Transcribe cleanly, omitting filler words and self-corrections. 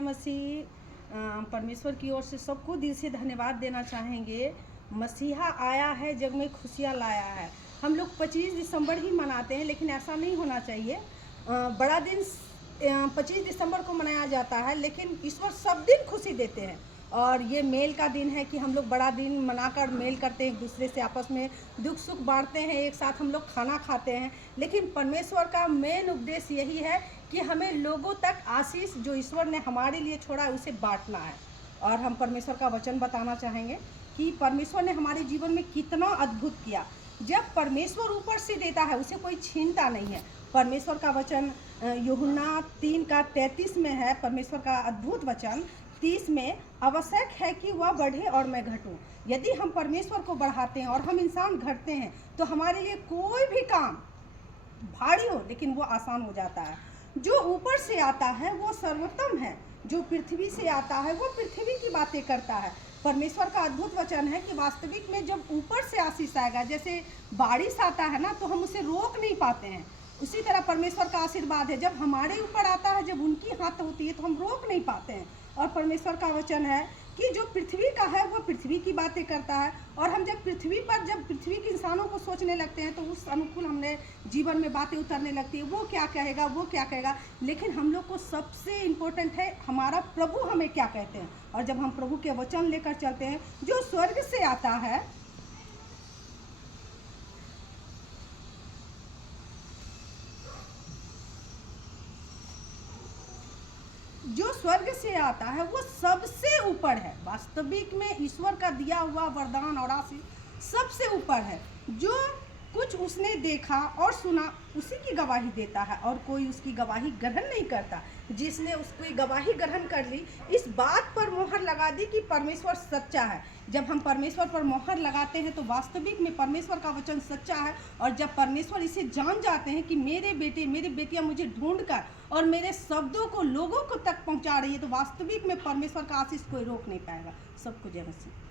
जय मसीह। परमेश्वर की ओर से सबको दिल से धन्यवाद देना चाहेंगे। मसीहा आया है, जग में खुशियाँ लाया है। हम लोग 25 दिसंबर ही मनाते हैं, लेकिन ऐसा नहीं होना चाहिए। बड़ा दिन 25 दिसंबर को मनाया जाता है, लेकिन ईश्वर सब दिन खुशी देते हैं। और ये मेल का दिन है कि हम लोग बड़ा दिन मनाकर मेल करते हैं, एक दूसरे से आपस में दुख सुख बांटते हैं, एक साथ हम लोग खाना खाते हैं। लेकिन परमेश्वर का मेन उपदेश यही है कि हमें लोगों तक आशीष जो ईश्वर ने हमारे लिए छोड़ा है उसे बांटना है। और हम परमेश्वर का वचन बताना चाहेंगे कि परमेश्वर ने हमारे जीवन में कितना अद्भुत किया। जब परमेश्वर ऊपर से देता है उसे कोई छीनता नहीं है। परमेश्वर का वचन यूहन्ना 3:33 में है। परमेश्वर का अद्भुत वचन 30 में, आवश्यक है कि वह बढ़े और मैं घटूं। यदि हम परमेश्वर को बढ़ाते हैं और हम इंसान घटते हैं तो हमारे लिए कोई भी काम भारी हो लेकिन वो आसान हो जाता है। जो ऊपर से आता है वो सर्वोत्तम है, जो पृथ्वी से आता है वो पृथ्वी की बातें करता है। परमेश्वर का अद्भुत वचन है कि वास्तविक में जब ऊपर से आशीष आएगा, जैसे बारिश आता है ना, तो हम उसे रोक नहीं पाते हैं। उसी तरह परमेश्वर का आशीर्वाद है, जब हमारे ऊपर आता है, जब उनकी हाथ होती है तो हम रोक नहीं पाते हैं। और परमेश्वर का वचन है कि जो पृथ्वी का है वो पृथ्वी की बातें करता है। और हम जब पृथ्वी के इंसानों को सोचने लगते हैं तो उस अनुकूल हमने जीवन में बातें उतरने लगती है, वो क्या कहेगा, वो क्या कहेगा। लेकिन हम लोग को सबसे इम्पोर्टेंट है हमारा प्रभु हमें क्या कहते हैं। और जब हम प्रभु के वचन लेकर चलते हैं, जो स्वर्ग से आता है, जो स्वर्ग से आता है वो सबसे ऊपर है। वास्तविक में ईश्वर का दिया हुआ वरदान और आशीष सबसे ऊपर है। जो कुछ उसने देखा और सुना उसी की गवाही देता है, और कोई उसकी गवाही ग्रहण नहीं करता। जिसने उसकी गवाही ग्रहण कर ली, इस बात पर मोहर लगा दी कि परमेश्वर सच्चा है। जब हम परमेश्वर पर मोहर लगाते हैं तो वास्तविक में परमेश्वर का वचन सच्चा है। और जब परमेश्वर इसे जान जाते हैं कि मेरे बेटे मेरी बेटियां मुझे ढूंढ कर और मेरे शब्दों को लोगों को तक पहुंचा रही है, तो वास्तविक में परमेश्वर का आशीष कोई रोक नहीं पाएगा। सबको जय मसीह।